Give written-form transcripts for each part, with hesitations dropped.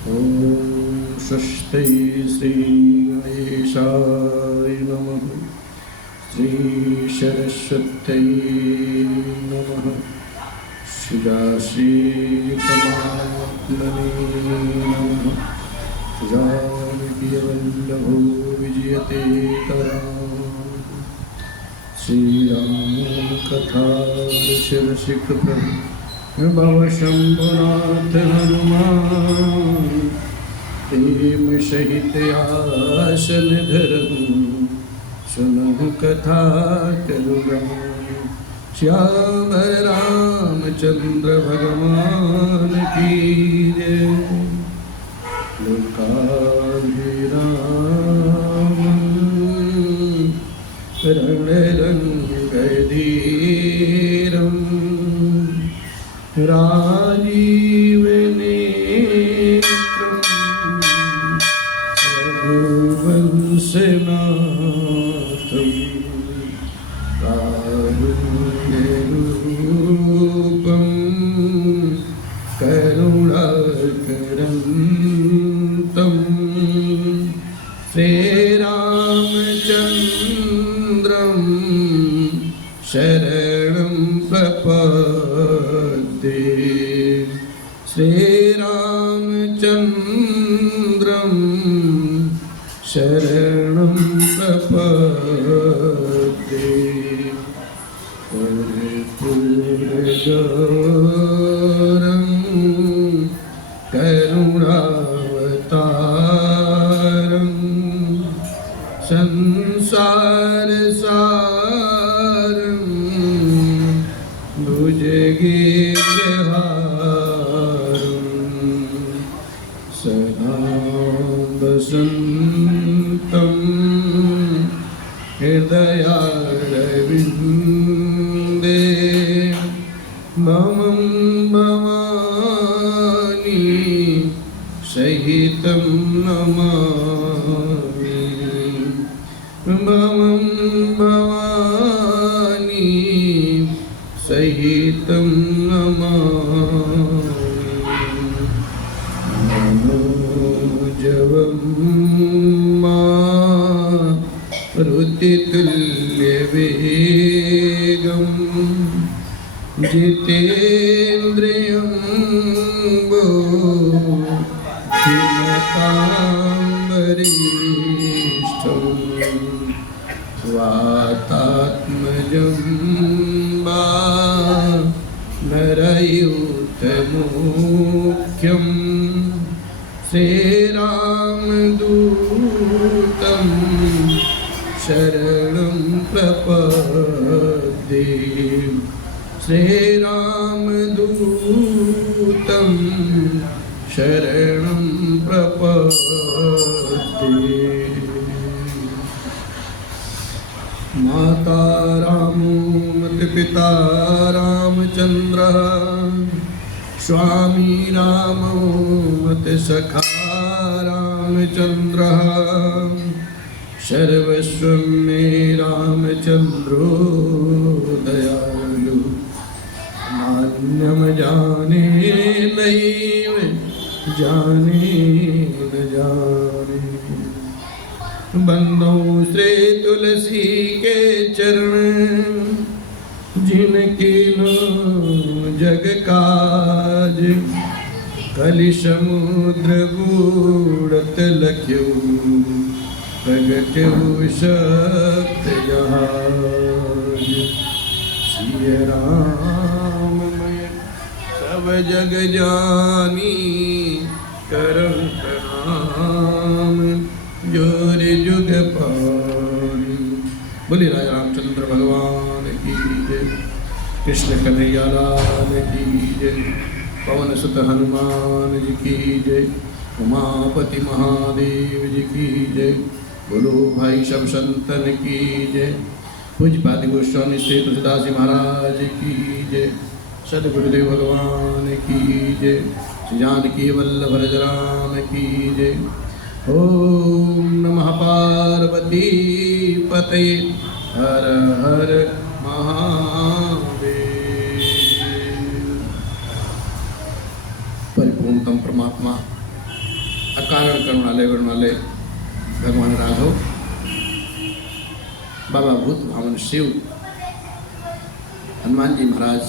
ॐ स्वस्ति श्री गणेशाय नमः। श्री सरस्वत्यै नमः। सुजाशीतमात्मने नमः। सुजानकीवल्लभो विजयते तराम्। श्रीराम कथा ऋषिरसिक भव शंभुनाथ हनुमान। प्रेम सहित आसन धरहु सुनहु कथा करुणाम। श्याम रामचंद्र भगवान की जय। लोकाभिराम रणरंगधीरम राजीव नेत्रम रघुवंशनाथम कारुण्यरूपम करुणाकरंतम श्रीरामचंद्रम शरणं प्रपद्ये। श्रीरामचंद्रं शरणं प्रपद्ये। कर्पूरगौरं करुणावतारं संसारसारं भुजगेन्द्रहारं सदा वसन्तं हृदयारविन्दे। मम भवानी सहितं नमामि। मम भवानी सहितं नमामि। मनोजवं मारुतितुल्यवेगं जितेन्द्रियं बुद्धिमतां वातात्मजं नरयूथमुख्यं श्रीरामदूतं शरणं प्रपद्ये। श्रीरामदूतं शरणं प्रपद्ये। माता रामो मत पिता रामचंद्र। स्वामी रामो मत सखा रामचंद्र। सर्वस्व मे रामचंद्रो दयालु। नान्यम जाने नैव जाने न जाने। बंदो श्री तुलसी के चरण जिनकी लो जग काज। कलि समुद्र बूढ़त लख्यो प्रगट्यो शक्त जहाज। सिय राम मैं सब जग जानी करम प्रणाम। जोर जुग पानी। बोले राजा रामचंद्र भगवान की जय। कृष्ण कन्हैया लाल की जय। पवन सुत हनुमान जी की जय। उमापति महादेव जी की जय। बोलो भाई सब संतन की जय। पूज्यपाद गोस्वामी श्री तुलसीदास जी महाराज की जय। सद्गुरुदेव भगवान की जय। श्री जानकी वल्लभ राम की जय। ओम नमः पार्वती पतये हर हर महादेव। परिपूर्णतम परमात्मा अकारण करुणालय गुणवालय भगवान राघव, बाबा भूत भावन शिव, हनुमान जी महाराज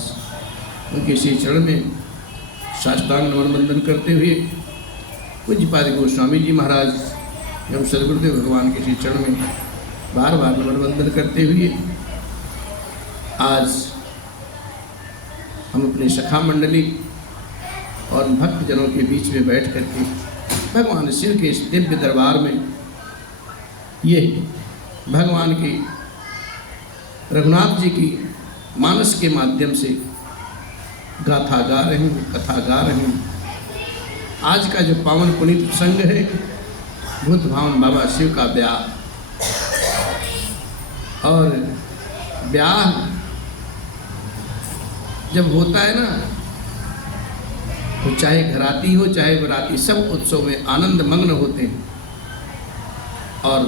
उनके श्री चरण में साष्टांग नमन वंदन करते हुए पूज्यपाद गोस्वामी जी महाराज एवं सदगुरुदेव भगवान के श्री चरण में बार बार नमन वंदन करते हुए आज हम अपने सखा मंडली और भक्तजनों के बीच में बैठ करके भगवान शिव के इस दिव्य दरबार में ये भगवान की रघुनाथ जी की मानस के माध्यम से गाथा गा रहे हैं, कथा गा रहे हैं। आज का जो पावन पुनीत प्रसंग है भूत भावन बाबा शिव का ब्याह, और ब्याह जब होता है ना तो चाहे घराती हो चाहे बराती सब उत्सव में आनंद मग्न होते हैं और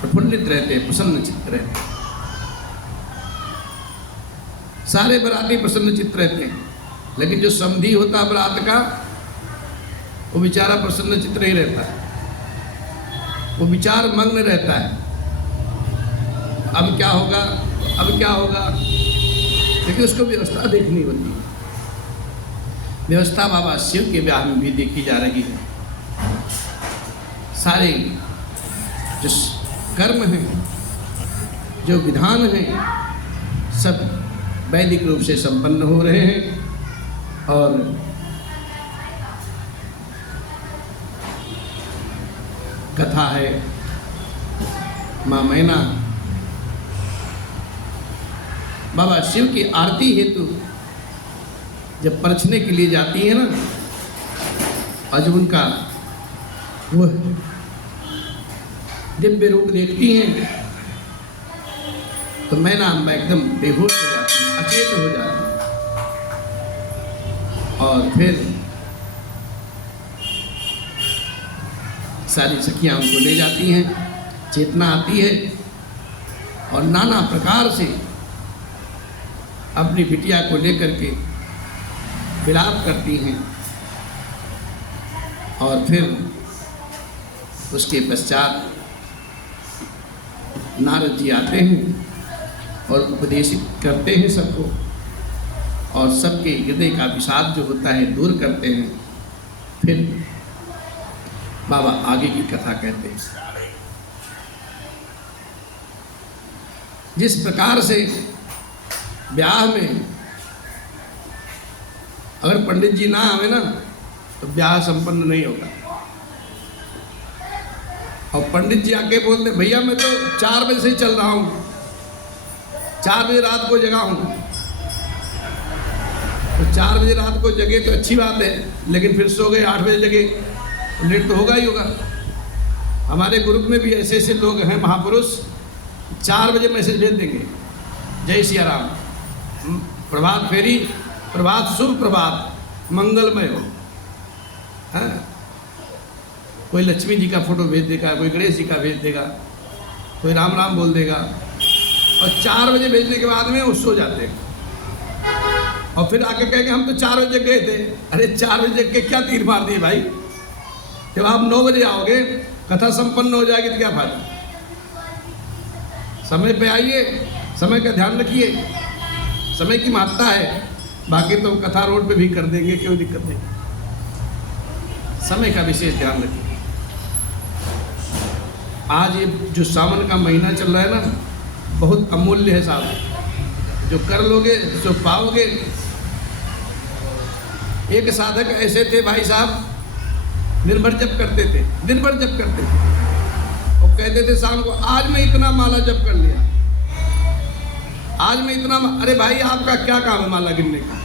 प्रफुल्लित रहते हैं, प्रसन्न चित्त रहते हैं। सारे बराती प्रसन्न चित्त रहते हैं, लेकिन जो समधी होता है बरात का वो बेचारा प्रसन्न चित्त नहीं रहता है, वो विचार मग्न रहता है। अब क्या होगा, अब क्या होगा, लेकिन उसको व्यवस्था देखनी होती है। व्यवस्था बाबा शिव के ब्याह में भी देखी जा रही है। सारे जो कर्म हैं, जो विधान हैं, सब वैदिक रूप से संपन्न हो रहे हैं। और कथा है माँ मैना बाबा शिव की आरती हेतु जब परछने के लिए जाती है ना, और जब उनका वह दिव्य रूप देखती हैं तो मैना अम्बा एकदम बेहोश हो जाती है, अचेत हो जाती है। और फिर सारी सखियां उनको ले जाती हैं, चेतना आती है और नाना प्रकार से अपनी बिटिया को लेकर के विलाप करती हैं। और फिर उसके पश्चात नारद जी आते हैं और उपदेशित करते हैं सबको, और सबके हृदय का विषाद जो होता है दूर करते हैं। फिर बाबा आगे की कथा कहते हैं। जिस प्रकार से ब्याह में अगर पंडित जी ना आवे ना तो ब्याह संपन्न नहीं होगा। और पंडित जी आके बोलते भैया मैं तो 4 बजे से ही चल रहा हूँ, 4 बजे रात को जगा हूँ। तो 4 बजे रात को जगे तो अच्छी बात है, लेकिन फिर सो गए 8 बजे जगे तो लेट तो होगा ही होगा। हमारे ग्रुप में भी ऐसे ऐसे लोग हैं महापुरुष, 4 बजे मैसेज भेज देंगे, जय सिया राम, प्रभात फेरी, प्रभात शुभ प्रभात, मंगलमय हो। हाँ, कोई लक्ष्मी जी का फोटो भेज देगा, कोई गणेश जी का भेज देगा, कोई राम राम बोल देगा। और 4 बजे भेजने के बाद में वो सो जाते हैं और फिर आके कहेंगे हम तो 4 बजे गए थे। अरे 4 बजे के क्या तीर मार दिए भाई, जब आप 9 बजे आओगे कथा संपन्न हो जाएगी तो क्या फायदा। समय पे आइए, समय का ध्यान रखिए, समय की महत्ता है। बाकी तो कथा रोड पे भी कर देंगे, क्यों दिक्कत नहीं। समय का विशेष ध्यान रखिए। आज ये जो सावन का महीना चल रहा है ना, बहुत अमूल्य है साहब। जो कर लोगे जो पाओगे। एक साधक ऐसे थे भाई साहब, दिन भर जप करते थे, दिन भर जप करते थे और कहते थे शाम को आज मैं इतना माला जप कर लिया, आज मैं इतना। अरे भाई आपका क्या काम है माला गिनने का?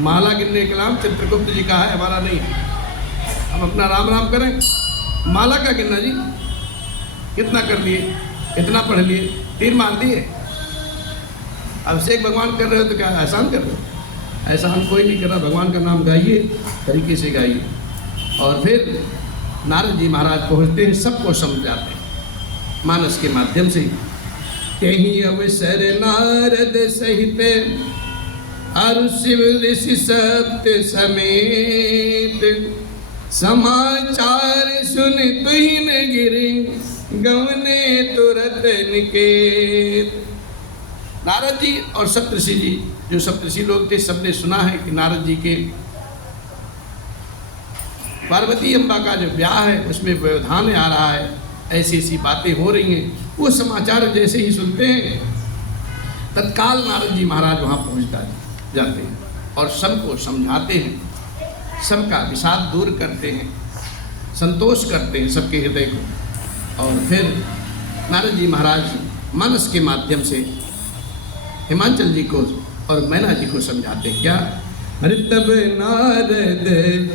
माला गिनने का नाम चित्रगुप्त जी का है, हमारा नहीं है। हम अपना राम राम करें, माला का गिनना जी। कितना कर लिए, कितना पढ़ लिए, तीर मार दिए। अभिषेक भगवान कर रहे हो तो क्या एहसान कर रहे हो? एहसान कोई नहीं कर रहा। भगवान का नाम गाइए, तरीके से गाइए। और फिर नारद जी महाराज पहुँचते हैं, सबको समझाते हैं मानस के माध्यम से। कहीं अवसर नारद सहित अरु शिव ऋषि सप्त समेत समाचार सुन तुहिन गिरे गवने तुरत निकेत। नारद जी और सप्तऋषि जी, जो सप्तऋषि लोग थे, सबने सुना है कि नारद जी के पार्वती अम्बा का जो ब्याह है उसमें व्यवधान आ रहा है, ऐसी ऐसी बातें हो रही हैं। वो समाचार जैसे ही सुनते हैं तत्काल नारद जी महाराज वहाँ पहुँच जाते हैं और सबको समझाते हैं, सबका विषाद दूर करते हैं, संतोष करते हैं सबके हृदय को। और फिर नारद जी महाराज मानस के माध्यम से हिमाचल जी को और मैना जी को समझाते हैं। क्या? अरे तब नारद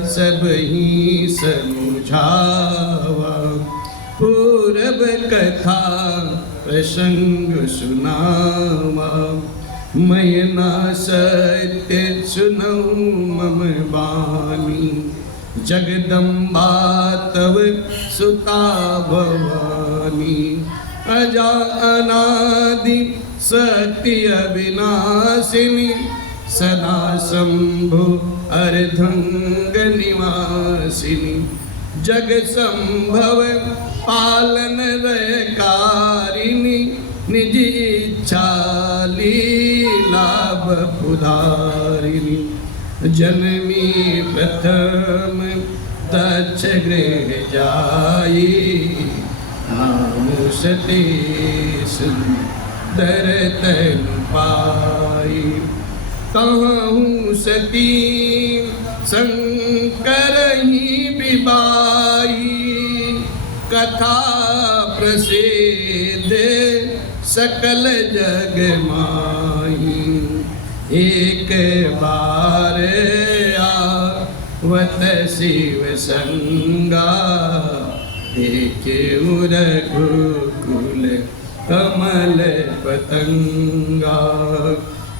सब ही समझावा, पूरब कथा प्रसंग सुनावा, मैं ना सत्य सुनऊं मम बानी, जगदम्बा तव सुता भवानी, अजा अनादि सत्य विनाशिनी, सदा शंभु अर्धंग निवासिनी, जग संभव पालन रयकारिणी, निज इच्छा लीला बपुधारिणी, जन्मी प्रथम दक्ष गृह जाई, नाम सती सुंदर तन पाई, कहूँ सती शंकर ही विबाई, कथा प्रसिद्ध सकल जग माही, एक बार आवत शिव संगा, देखे रघुकुल कमल पतंगा,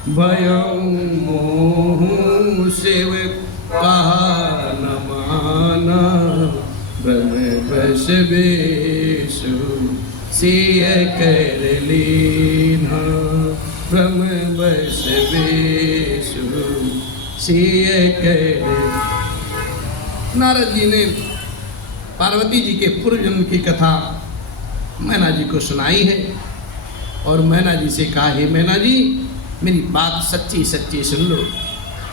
भयं मोह शिव कहा न माना, ब्रह्म बस बेसु सिय कर लीना, ब्रह्म बस बेसु सिय कर। नारद जी ने पार्वती जी के पूर्व जन्म की कथा मैना जी को सुनाई है और मैना जी से कहा, हे मैना जी, मेरी बात सच्ची सच्ची सुन लो।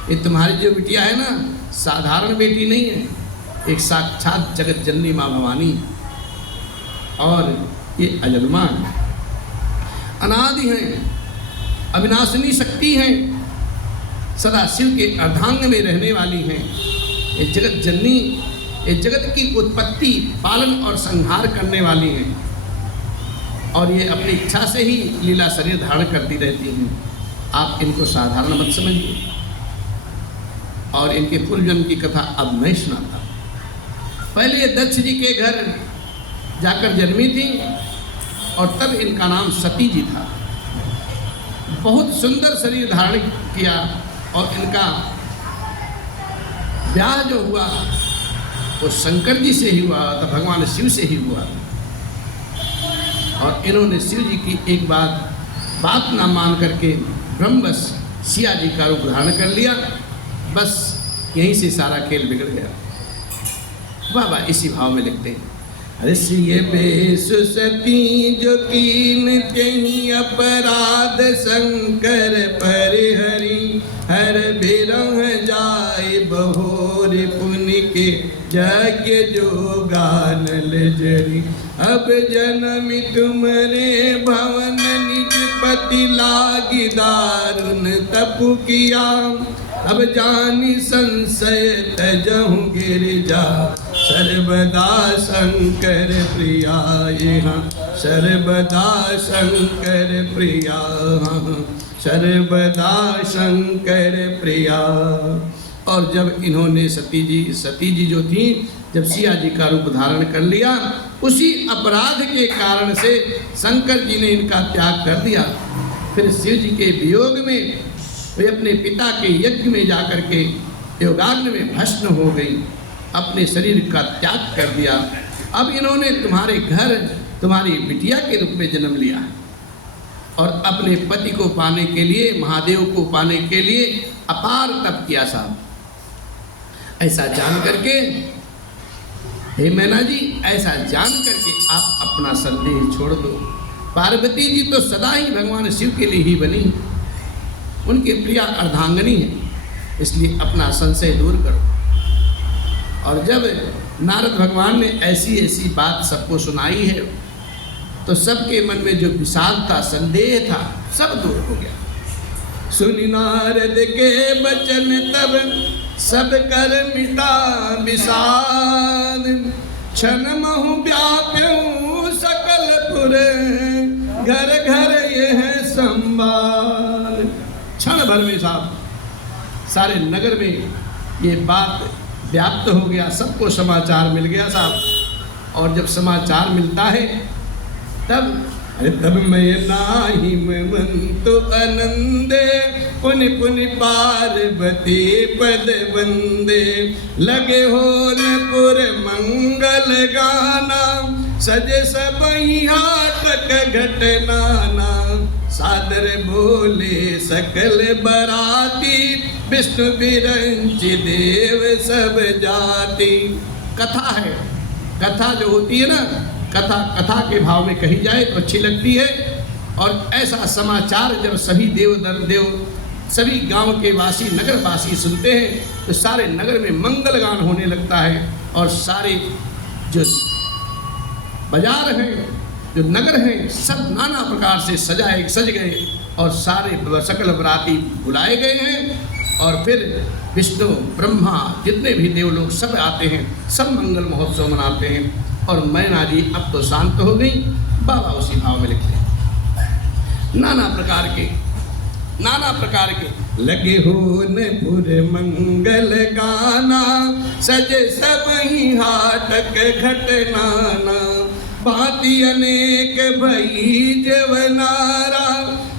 ये तुम्हारी जो बिटिया है ना, साधारण बेटी नहीं है, एक साक्षात जगत जननी माँ भवानी, और ये अजन्मा है, अनादि हैं, अविनाशिनी शक्ति हैं, सदा शिव के अर्धांग में रहने वाली हैं। ये जगत जननी, ये जगत की उत्पत्ति, पालन और संहार करने वाली हैं, और ये अपनी इच्छा से ही लीला शरीर धारण करती रहती हैं। आप इनको साधारण मत समझिए। और इनके पूर्व जन्म की कथा अब नहीं सुनाता। पहले ये दक्ष जी के घर जाकर जन्मी थी और तब इनका नाम सती जी था। बहुत सुंदर शरीर धारण किया और इनका ब्याह जो हुआ वो शंकर जी से ही हुआ था, भगवान शिव से ही हुआ। और इन्होंने शिव जी की एक बात ना मान करके ब्रह्मवश सिया जी का रूप धारण कर लिया। बस यहीं से सारा खेल बिगड़ गया। वाह वाह, इसी भाव में लिखते हैं, हर्षिय बेश सती जो कीन त्यहि अपराध शंकर परिहरि, हर बिरह जाय बहोर पुनि के यज्ञ जो गानल जरी। अब जन्म तुमरे भवन निज पति लागी दारुण तपु किया। अब जानी संशय तजहु गिरिजा, सर्वदा शंकर प्रिया यहाँ, सर्वदा शंकर प्रिया, सर्वदा शंकर प्रिया। और जब इन्होंने सती जी जो थी, जब सिया जी का रूप धारण कर लिया, उसी अपराध के कारण से शंकर जी ने इनका त्याग कर दिया। फिर शिव जी के वियोग में वे अपने पिता के यज्ञ में जाकर के योगाग्नि में भस्म हो गई, अपने शरीर का त्याग कर दिया। अब इन्होंने तुम्हारे घर तुम्हारी बिटिया के रूप में जन्म लिया है और अपने पति को पाने के लिए, महादेव को पाने के लिए अपार तप किया साहब। ऐसा जान करके हे मैना जी, ऐसा जान करके आप अपना संदेह छोड़ दो। पार्वती जी तो सदा ही भगवान शिव के लिए ही बनी, उनके प्रिया अर्धांगनी है, इसलिए अपना संशय दूर करो। और जब नारद भगवान ने ऐसी ऐसी बात सबको सुनाई है, तो सबके मन में जो विषाद था, संदेह था, सब दूर हो गया। सुनि नारद के बचन तब सब कर मिटा विषाद, क्षण महु व्याप्यु सकल पुर, घर घर ये है संवाद। क्षण भर में साहब सारे नगर में ये बात व्याप्त हो गया, सबको समाचार मिल गया साहब। और जब समाचार मिलता है तब मैं नाही मन तो आनंदे, पुनि पुनि पार्वती पद बंदे, लगे हो न पुर मंगल गाना, सजे सब हाटक घटनाना, सादर बोले सकल बराती, विष्णु बिरंच देव सब जाति। कथा है, कथा जो होती है ना, कथा के भाव में कही जाए तो अच्छी लगती है। और ऐसा समाचार जब सभी देव सभी गांव के वासी, नगर वासी सुनते हैं, तो सारे नगर में मंगल गान होने लगता है। और सारे जो बाजार हैं, जो नगर हैं, सब नाना प्रकार से सज गए, और सारे सकल बराती बुलाए गए हैं। और फिर विष्णु ब्रह्मा जितने भी देव लोग सब आते हैं, सब मंगल महोत्सव मनाते हैं। और मैना जी अब तो शांत हो गई, बाबा उसी भाव में लिखते हैं। नाना प्रकार के लगे हो न पुर मंगल गाना, सजे सब ही हाटक घटनाना, भांति अनेक भई जवनारा,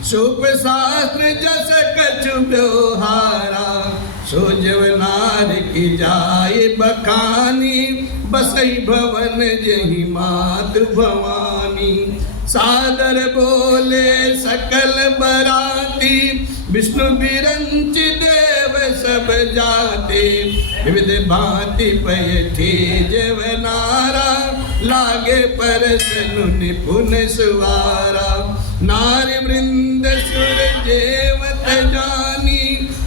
शुभ शास्त्र जस कछु व्यवहारा, सो जवनार की जाए बखानी, बसई भवन जही मात भवानी, सादर बोले सकल बराती, विष्णु बिरंच देव सब जाते, विविध भांति पैठे जवनारा, लागे परसनु निपुण सुवारा, नारी वृंद सुर जेवत जानी,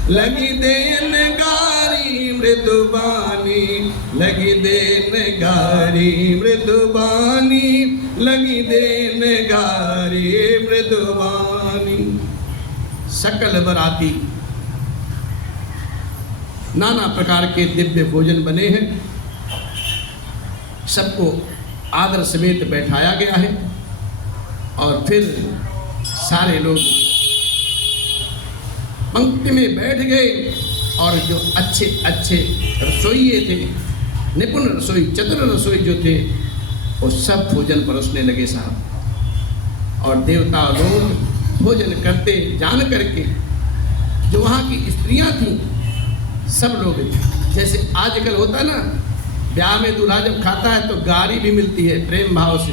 लगी देन गारी मृदुबानी, लगी देन गारी मृदुबानी, लगी देन गारी मृदुबानी। सकल बराती नाना प्रकार के दिव्य भोजन बने हैं, सबको आदर समेत बैठाया गया है। और फिर सारे लोग पंक्ति में बैठ गए, और जो अच्छे अच्छे रसोइये थे, निपुण रसोई, चतुर रसोई जो थे, वो सब भोजन परोसने लगे साहब। और देवता लोग भोजन करते जान करके, जो वहाँ की स्त्रियाँ थीं, सब लोग, जैसे आजकल होता है ना, ब्याह में दूल्हा जब खाता है तो गारी भी मिलती है प्रेम भाव से,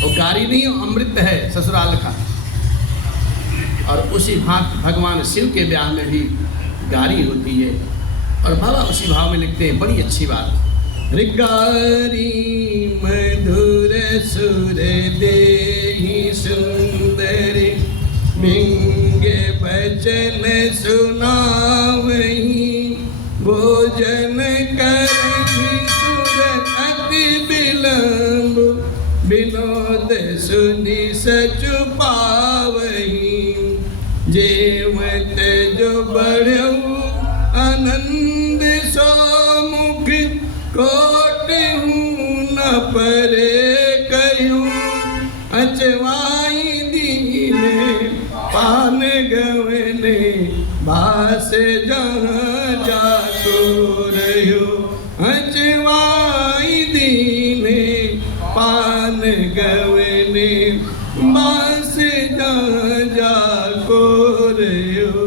वो गारी नहीं, अमृत है ससुराल का। और उसी भांति भगवान शिव के ब्याह में भी गारी होती है। और बाबा उसी भाव में लिखते हैं, बड़ी अच्छी बात। ऋगारी मधुर सुर देहि सुंदरी, बिंगे बचन सुनावही, भोजन करहि सुर अति विलंब, विनोद सुनि सचु पावही, जेवत जो बढ़ऊ आनंद सो मुख, कोटहूँ न परे कहूँ, अचवाई दीने पान गवने, भास जहाँ जातो रहो, अचवाई दीने पान गवने, भास जहाँ जाको रहो।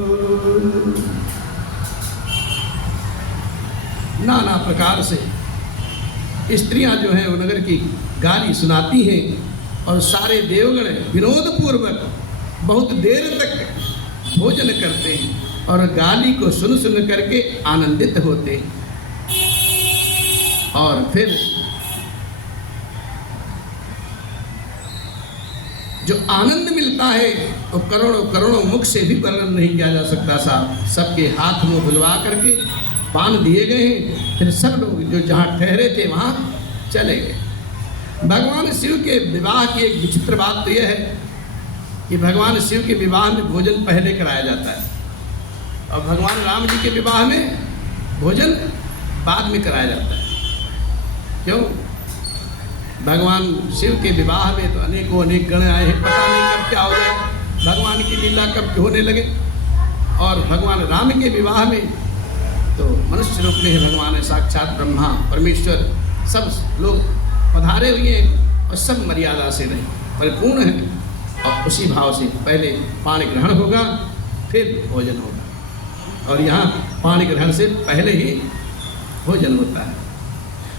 नाना प्रकार से स्त्रियां जो हैं वो नगर की गाली सुनाती हैं, और सारे देवगण विनोद पूर्वक बहुत देर तक भोजन करते हैं और गाली को सुन सुन करके आनंदित होते हैं। और फिर जो आनंद मिलता है वो करोड़ों करोड़ों मुख से भी वर्णन नहीं किया जा सकता साहब। सबके हाथ मुंह धुलवा करके पान दिए गए हैं, फिर सब लोग जो जहाँ ठहरे थे वहाँ चले गए। भगवान शिव के विवाह की एक विचित्र बात तो यह है कि भगवान शिव के विवाह में भोजन पहले कराया जाता है और भगवान राम जी के विवाह में भोजन बाद में कराया जाता है। क्यों? भगवान शिव के विवाह में तो अनेकों अनेक गण आए हैं, पता नहीं कब क्या हो जाए, भगवान की लीला कब होने लगे। और भगवान राम के विवाह में तो मनुष्य रूप में भगवान साक्षात ब्रह्मा परमेश्वर सब लोग पधारे हुए हैं और सब मर्यादा से रहे परिपूर्ण है। और उसी भाव से पहले पान ग्रहण होगा फिर भोजन होगा, और यहाँ पान ग्रहण से पहले ही भोजन होता है।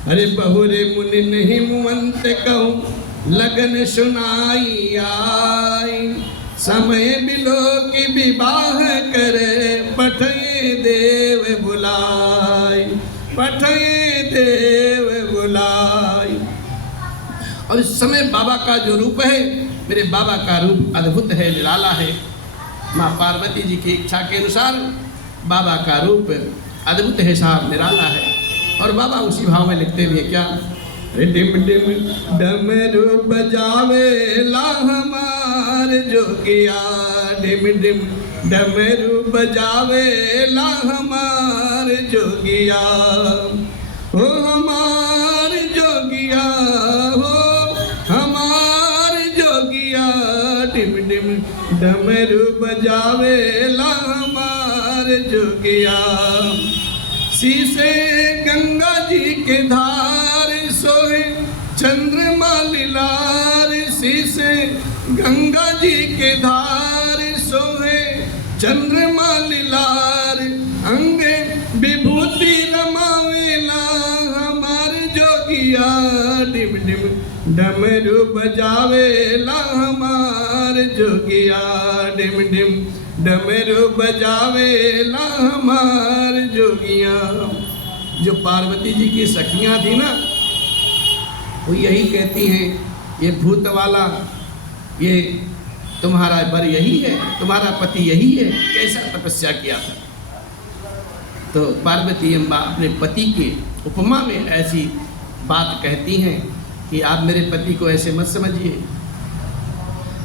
अरे बहुरे मुनि नहीं मुवंत कहूँ लगन सुनाई आई, समय बिलो की विवाह करे पठये देव बुलाई, पठये देव बुलाई। और इस समय बाबा का जो रूप है, मेरे बाबा का रूप अद्भुत है, निराला है। माँ पार्वती जी की इच्छा के अनुसार बाबा का रूप अद्भुत है साहब, निराला है। और बाबा उसी भाव में लिखते हुए क्या, डिम डिम डमरू बजावे ला हमार जोगिया, डिम डिम डमरू बजावे ला हमार जोगिया, हो हमार जोगिया, हो हमार जोगिया, डिम डिम डमरू बजावे ला हमार जोगिया। शीशे गंगा जी के धार सोए चंद्रमा लीलार, शीशे गंगा जी के धार सोए चंद्रमा लीलार, अंगे विभूति रमावेला हमार जोगिया, डिम डिम डमरू बजावेला हमार जोगिया, डिम डिम डमरू बजावेला हमार जोगिया। जो पार्वती जी की सखियां थी ना, वो यही कहती हैं, ये भूत वाला, ये तुम्हारा वर यही है, तुम्हारा पति यही है, कैसा तपस्या किया था। तो पार्वती अम्बा अपने पति के उपमा में ऐसी बात कहती हैं कि आप मेरे पति को ऐसे मत समझिए।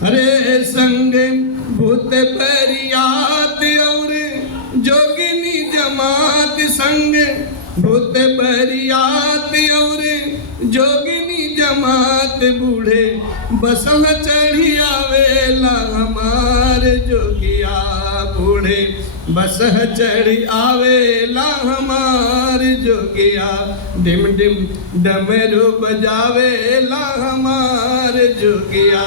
अरे संग भूत परियात और जोगिनी जमात, संग भूत परियात और जोगिनी जमात, बूढ़े बसह चढ़ी आवेला हमार जोगिया, बूढ़े बसह चढ़ी आवेला हमार जोगिया, डिम डिम डमरू बजावेला हमार जोगिया।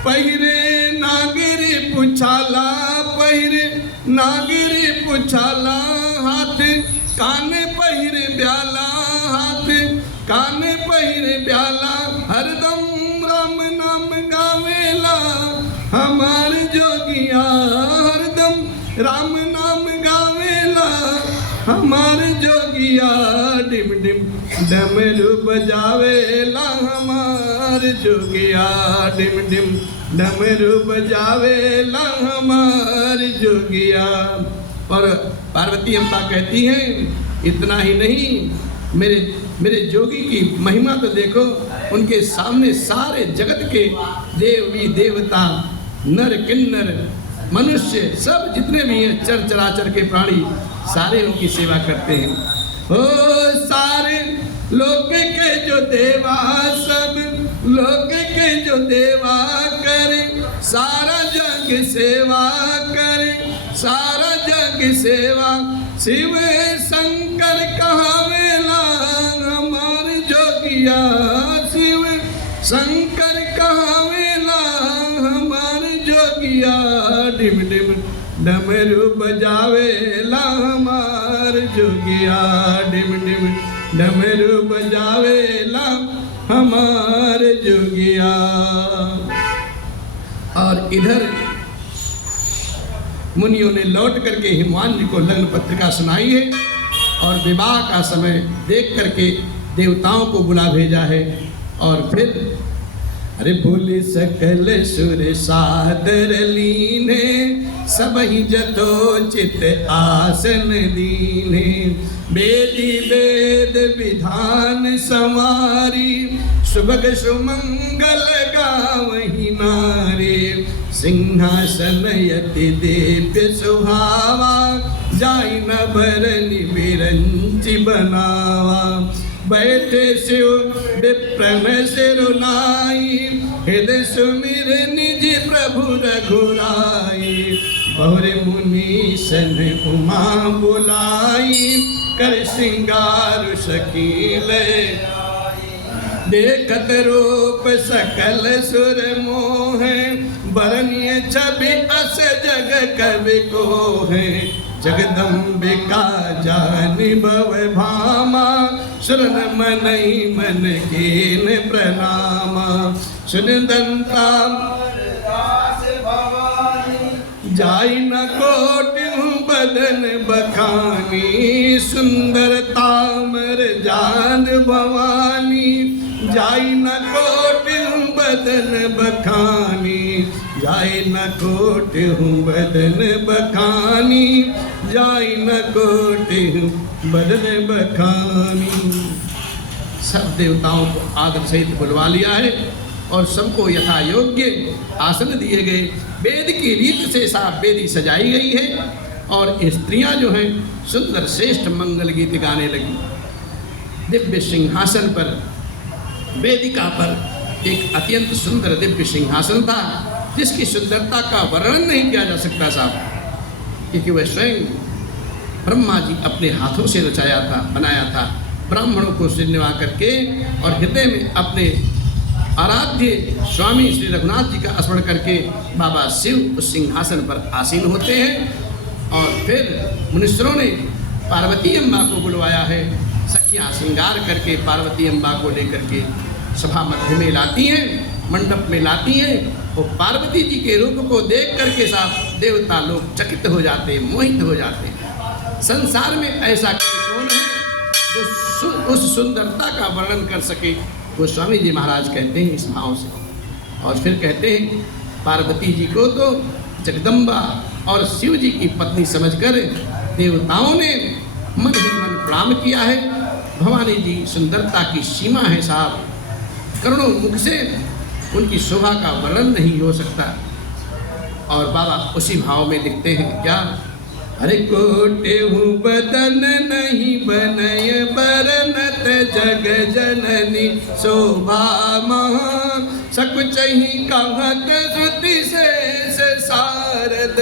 पहिरे नागरी पुछाला, पहिरे नागरी पुछाला, हाथ काने पहिरे ब्याला, हाथ काने पहिरे ब्याला, हरदम राम नाम गावेला हमार जोगिया, हरदम राम नाम गावेला हमार जोगिया, डिम डिम डमरू बजावेला हमार जोगिया, डिम डिम डमरू बजावेला हमार जोगिया। और पार्वती अम्बा कहती हैं, इतना ही नहीं, मेरे जोगी की महिमा तो देखो, उनके सामने सारे जगत के देवी देवता नर किन्नर मनुष्य सब जितने भी हैं, चर चराचर के प्राणी सारे उनकी सेवा करते हैं। ओ सारे लोग के जो देवा, सब लोग के जो देवा करे, सारा जग सेवा करे, सारा जग सेवा, शिव शंकर कहावेला हमार जोगिया, शिव शंकर कहावेला हमार जोगिया, डिम डिम डमरू बजावेला हमार जोगिया, डिम डिम डमरू बजावेला हमार जोगिया। और इधर मुनियों ने लौट करके हिमवान जी को लग्न पत्रिका सुनाई है और विवाह का समय देख करके देवताओं को बुला भेजा है। और फिर अरे भूल सकल सुर सादर लीने, सबहि जथोचित आसन दीने। वेदी वेद विधान संवारी, सुभग सुमंगल गावहि नारे। सिंहासन यति दिव्य सुहावा, जाई न भरनि बिरंचि बनावा। बैठे शिव विप्रन सिरुनाई, हृदय सुमिर निज प्रभु रघुराई। बहुरे मुनीसन उमा बुलाई, कर श्रृंगार शकील। देखत रूप सकल सुर मोह, बरनिय छवि अस जग कवि को है। जगदम्बिका जानि भव भामा, सुरन मनहि मन कीन प्रणामा। सुनदंता जाई न कोटिहु बदन बखानी, सुंदरता मर जान भवानी। जाई न कोटिहु बदन बखानी, जाई न कोटिहु बदन बखानी। जाई न कोटिहु बदन बखानी। सब देवताओं को आदर सहित बुलवा लिया है और सबको यथा योग्य आसन दिए गए। वेद की रीत से साफ वेदी सजाई गई है और स्त्रियां जो हैं सुंदर श्रेष्ठ मंगल गीत गाने लगी। दिव्य सिंहासन पर, वेदिका पर एक अत्यंत सुंदर दिव्य सिंहासन था, जिसकी सुंदरता का वर्णन नहीं किया जा सकता साहब, क्योंकि वह स्वयं ब्रह्मा जी अपने हाथों से रचाया था, बनाया था। ब्राह्मणों को सिरनिवा करके और हृदय में अपने आराध्य स्वामी श्री रघुनाथ जी का स्मरण करके बाबा शिव उस सिंहासन पर आसीन होते हैं। और फिर मुनीश्वरों ने पार्वती अम्बा को बुलवाया है। सखियाँ श्रृंगार करके पार्वती अम्बा को लेकर के सभा मध्य में लाती हैं, मंडप में लाती हैं। और पार्वती जी के रूप को देख करके साथ देवता लोग चकित हो जाते हैं, मोहित हो जाते हैं। संसार में ऐसा कौन है जो उस सुंदरता का वर्णन कर सके? वो स्वामी जी महाराज कहते हैं इस भाव से। और फिर कहते हैं पार्वती जी को तो जगदम्बा और शिव जी की पत्नी समझकर देवताओं ने मन ही मन प्रणाम किया है। भवानी जी सुंदरता की सीमा है साहब, करोड़ों मुख से उनकी शोभा का वर्णन नहीं हो सकता। और बाबा उसी भाव में लिखते हैं क्या? अरे कोटेहु बदन नहीं बनय बरनत, जग जननी शोभा महा। सकुचहि कहत श्रुति शेष सारद,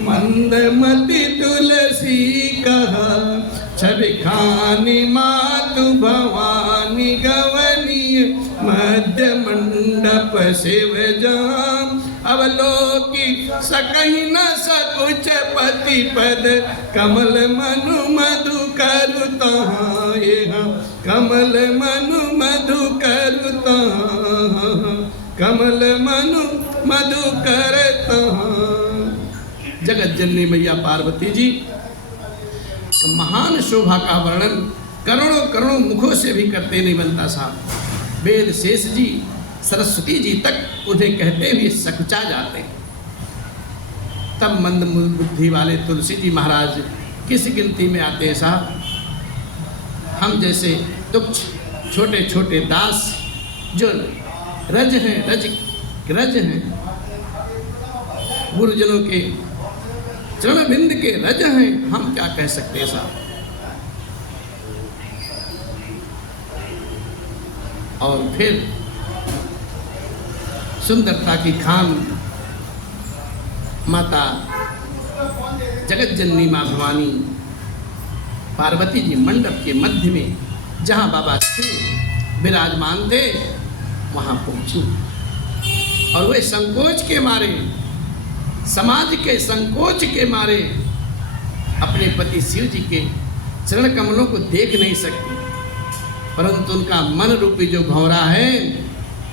मंदमति तुलसी कहा। छवि खानी मातु भवानी गवनीय, मध्य मंडप शिव जाम। अवलोकी सकहि न सकुच पति पद, कमल मनु मधु करु तहाँ। कमल मनु मधु करु तहाँ, कमल मनु मधु कर तहाँ। जगत जननी मैया पार्वती जी महान शोभा का वर्णन करोड़ों करोड़ों मुखों से भी करते नहीं बनता साहब। वेद शेष जी, सरस्वती जी तक उन्हें कहते हुए सकुचा जाते हैं। तब मंद बुद्धि वाले तुलसी जी महाराज किस गिनती में आते हैं साहब? हम जैसे तुच्छ छोटे छोटे दास जो रज हैं, गुरुजनों के चरण बिंद के रज हैं, हम क्या कह सकते हैं साहब? और फिर सुंदरता की खान माता जगत जननी माँ भवानी पार्वती जी मंडप के मध्य में जहाँ बाबा शिव विराजमान थे वहाँ पहुँची। और वे संकोच के मारे, समाज के संकोच के मारे अपने पति शिव जी के चरण कमलों को देख नहीं सकती, परंतु उनका मन रूपी जो भंवरा है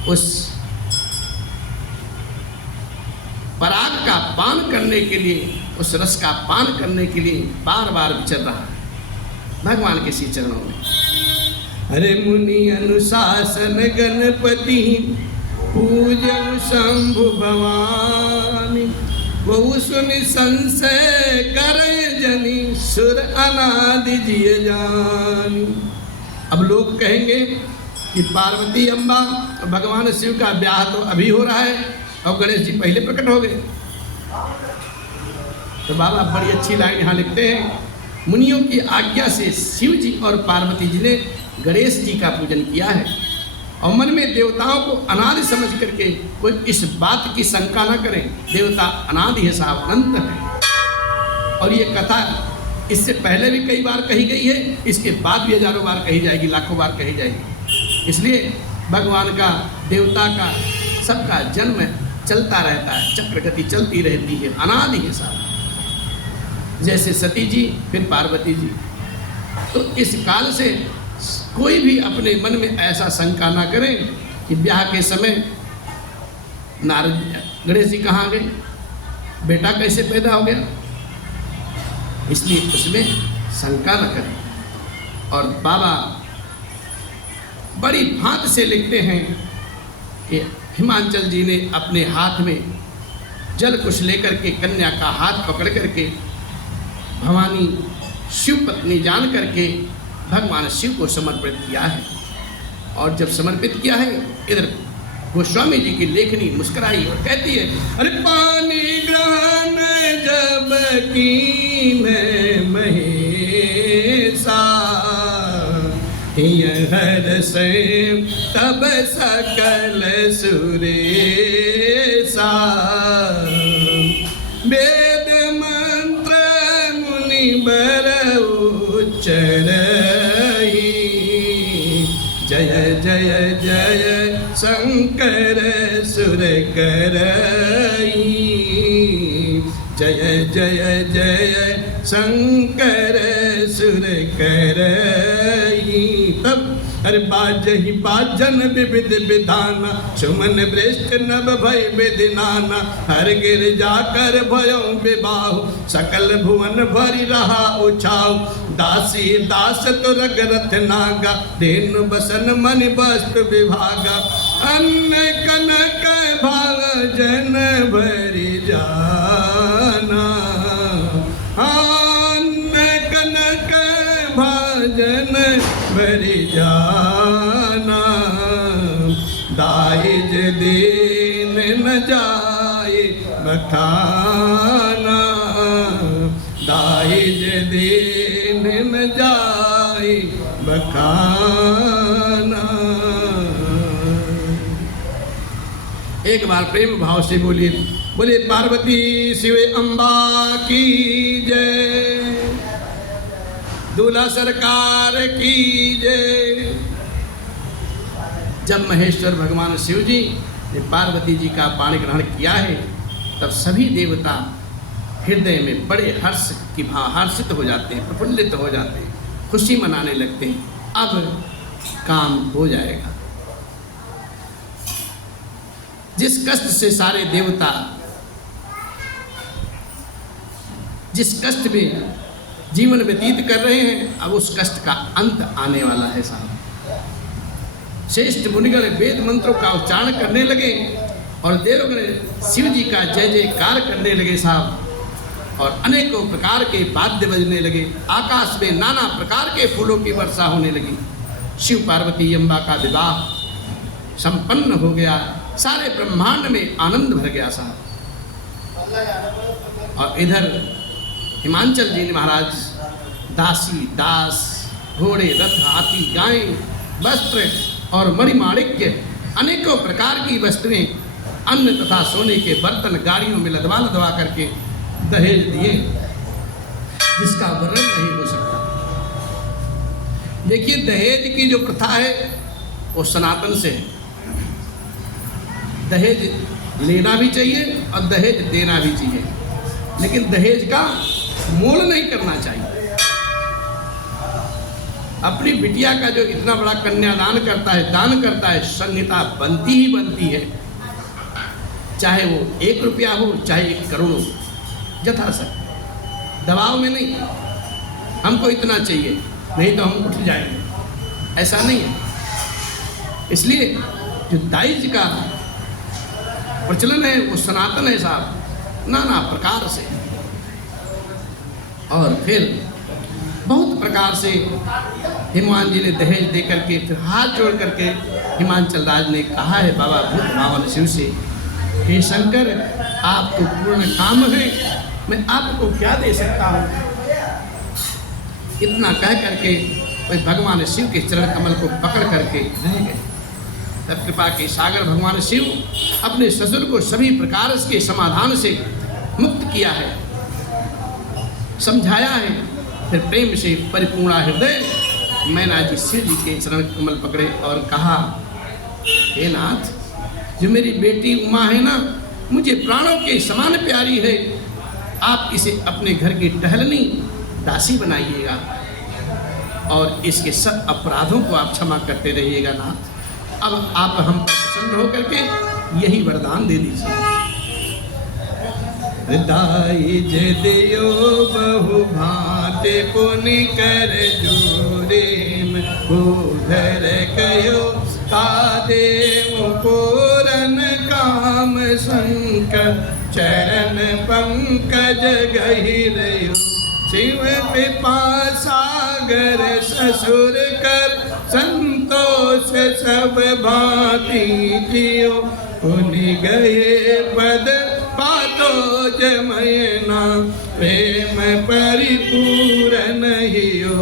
उस पराग का पान करने के लिए, उस रस का पान करने के लिए बार बार विचर रहा है। भगवान के श्री चरणों में। अरे मुनि अनुशासन गणपति पूजन शंभु भवानी, बहु सुनि संशय करे जनी सुर अनादि जिय जानी। अब लोग कहेंगे कि पार्वती अम्बा और भगवान शिव का ब्याह तो अभी हो रहा है और गणेश जी पहले प्रकट हो गए। तो बाबा बड़ी अच्छी लाइन यहाँ लिखते हैं, मुनियों की आज्ञा से शिव जी और पार्वती जी ने गणेश जी का पूजन किया है और मन में देवताओं को अनादि समझ करके कोई इस बात की शंका न करें, देवता अनादि है साहब, अनंत है। और ये कथा इससे पहले भी कई बार कही गई है, इसके बाद भी हजारों बार कही जाएगी, लाखों बार कही जाएगी। इसलिए भगवान का, देवता का, सबका जन्म चलता रहता है, चक्र गति चलती रहती है, अनादि है साहब। जैसे सती जी फिर पार्वती जी। तो इस काल से कोई भी अपने मन में ऐसा शंका ना करें कि ब्याह के समय नारद गणेश जी कहाँ गए, बेटा कैसे पैदा हो गया, इसलिए उसमें शंका न करें। और बाबा बड़ी भांति से लिखते हैं कि हिमांचल जी ने अपने हाथ में जल कुश लेकर के कन्या का हाथ पकड़ करके भवानी शिव पत्नी जान करके भगवान शिव को समर्पित किया है। और जब समर्पित किया है, इधर गोस्वामी जी की लेखनी मुस्कुराई और कहती है, अरे पानी ग्रहण जब कीन महेशा, हर से तब सकल सुरेशा, वेद मंत्र मुनि बर उच्चरई, जय जय जय शंकर सुर करई, जय जय जय शंकर सुर करई। तब अरे बाजहि बाजन विविध विधाना, सुमन वृष्ट नभ भय विधिनाना, हर गिर जाकर भयो विबाहु, सकल भुवन भरि रहा उछाऊ, दासी दास तुरग रथ नागा, धेनु बसन मन वस्तु विभागा, अन्न कनक भाग जन भरि जाना, अन्न कनक भाजन भरि जाना, दाहिज दीन न जाए बखाना, दाहिज दीन न जाए बखाना। एक बार प्रेम भाव से बोलिए, बोले पार्वती शिव अम्बा की जय, दूल्हा सरकार की जय। जब महेश्वर भगवान शिव जी ने पार्वती जी का पाणी ग्रहण किया है, तब सभी देवता हृदय में बड़े हर्ष की हर्षित हो जाते हैं, प्रफुल्लित हो जाते हैं, खुशी मनाने लगते हैं। अब काम हो जाएगा। जिस कष्ट से सारे देवता, जिस कष्ट में जीवन व्यतीत कर रहे हैं, अब उस कष्ट का अंत आने वाला है साहब। श्रेष्ठ मुनिगण वेद मंत्रों का उच्चारण करने लगे और देवगण शिव जी का जय जयकार करने लगे साहब, और अनेकों प्रकार के वाद्य बजने लगे। आकाश में नाना प्रकार के फूलों की वर्षा होने लगी। शिव पार्वती अम्बा का विवाह संपन्न हो गया। सारे ब्रह्मांड में आनंद भर गया साहब। और इधर हिमांचल जी ने महाराज दासी दास, घोड़े, रथ, हाथी, गायें, वस्त्र और मणिमाणिक्य, अनेकों प्रकार की वस्तुएं, अन्न तथा सोने के बर्तन गाड़ियों में लदवा लदवा करके दहेज दिए, जिसका वर्णन नहीं हो सकता। देखिए, दहेज की जो प्रथा है वो सनातन से है। दहेज लेना भी चाहिए और दहेज देना भी चाहिए, लेकिन दहेज का मोल नहीं करना चाहिए। अपनी बिटिया का जो इतना बड़ा कन्यादान करता है, दान करता है, संहिता बनती ही बनती है, चाहे वो 1 रुपया हो चाहे 1 करोड़ हो, यथाशक्ति, दबाव में नहीं। हमको इतना चाहिए, नहीं तो हम उठ जाएंगे। ऐसा नहीं है। इसलिए जो दाइज का प्रचलन है वो सनातन है साहब, नाना प्रकार से। और फिर बहुत प्रकार से हिमांचल जी ने दहेज दे करके, फिर हाथ जोड़ करके हिमांचल राज ने कहा है बाबा भूत भावन शिव से, हे शंकर आपको पूर्ण काम है, मैं आपको क्या दे सकता हूँ। इतना कह करके वही भगवान शिव के चरण कमल को पकड़ करके रह गए। तब कृपा के सागर भगवान शिव अपने ससुर को सभी प्रकार के समाधान से मुक्त किया है, समझाया है। फिर प्रेम से परिपूर्ण हृदय मैना जी शिव जी के चरण कमल पकड़े और कहा, हे नाथ, जो मेरी बेटी उमा है ना, मुझे प्राणों के समान प्यारी है, आप इसे अपने घर की टहलनी दासी बनाइएगा और इसके सब अपराधों को आप क्षमा करते रहिएगा नाथ। अब आप हम प्रसन्न होकर के यही वरदान दे दीजिए। दाइज दियो बहु भांति पुनि कर जोरे, उधर कयो तादेव पूरन काम शंकर, चरण पंकज गहिरयो शिव कृपा सागर, ससुर कर संतोष सब भांति कियो, पुनि गए पद पातो जमयना, प्रेम परिपूर्ण हियो,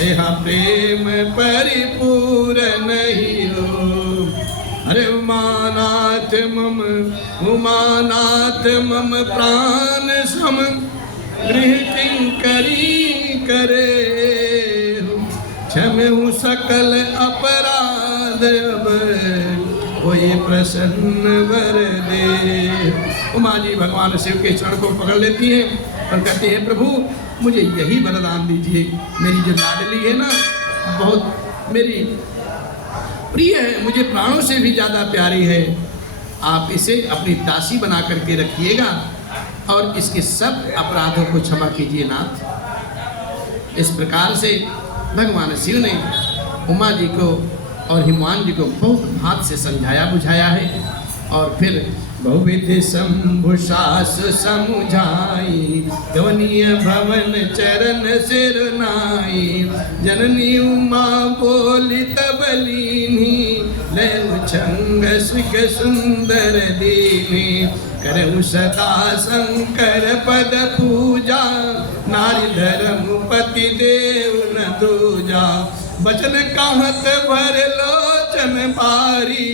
यहाँ प्रेम परिपूर्ण हियो। अरे उमानाथ मम प्राण सम, गृह किंकरी करे, क्षमहु सकल अपराध, अब कोई प्रसन्न वर दे। उमा जी भगवान शिव के चरण को पकड़ लेती है और कहती है, प्रभु मुझे यही वरदान दीजिए, मेरी जो लाडली है ना, बहुत मेरी प्रिय है, मुझे प्राणों से भी ज़्यादा प्यारी है, आप इसे अपनी दासी बना करके रखिएगा और इसके सब अपराधों को क्षमा कीजिए नाथ। इस प्रकार से भगवान शिव ने उमा जी को और हिमान जी को बहुत भांति से समझाया बुझाया है। और फिर बहुविध शंभु सास समुझाई, गवनीय भवन चरण सिर नाई, जननी उमा बोली तबलीनी, लय छंग सुख सुंदर दीनी, करहु सदा शंकर पद पूजा, नारी धर्म पति देव न दूजा, बचन कहत भर लोचन भारी,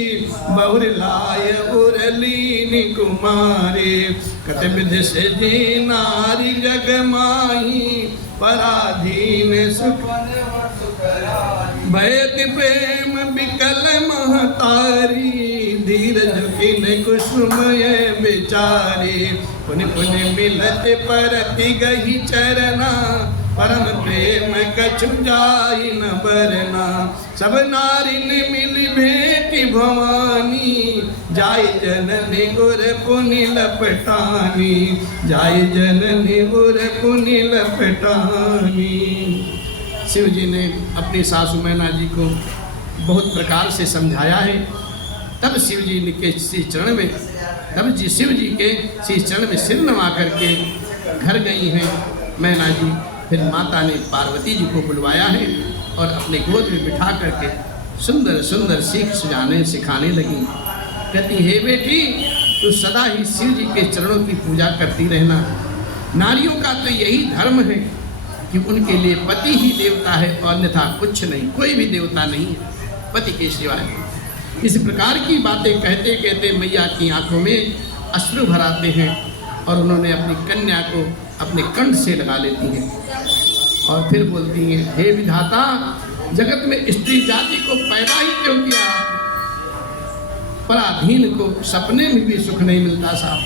बहुर लाय उरलीनी कुमारी, कत विध से जी नारी जग माही, पराधीन सुख भयत प्रेम विकल महतारी, धीरज किन कुसुमय विचारी, पुनि पुनि मिलत परति गही चरना, परम प्रेम कछु जाई न बरना, सब नारी ने मिली भेटी भवानी, जाय जननी उर पुनि लपटानी, जाय जननी उर पुनि लपटानी। शिव जी ने अपनी सासू मैना जी को बहुत प्रकार से समझाया है। तब शिव जी के श्री चरण में, तब जी शिव जी के श्री चरण में सिर नवा करके घर गई हैं मैना जी। फिर माता ने पार्वती जी को बुलवाया है और अपने गोद में बिठा करके सुंदर सुंदर सीख सिखाने लगी। कहती, हे बेटी, तू सदा ही शिव जी के चरणों की पूजा करती रहना। नारियों का तो यही धर्म है कि उनके लिए पति ही देवता है और अन्यथा कुछ नहीं, कोई भी देवता नहीं है पति के सिवाय। इस प्रकार की बातें कहते कहते मैया की आंखों में अश्रु भर आते हैं और उन्होंने अपनी कन्या को अपने कंठ से लगा लेती हैं और फिर बोलती हैं, हे विधाता, जगत में स्त्री जाति को पैदा ही क्यों किया? पराधीन को सपने में भी सुख नहीं मिलता साहब।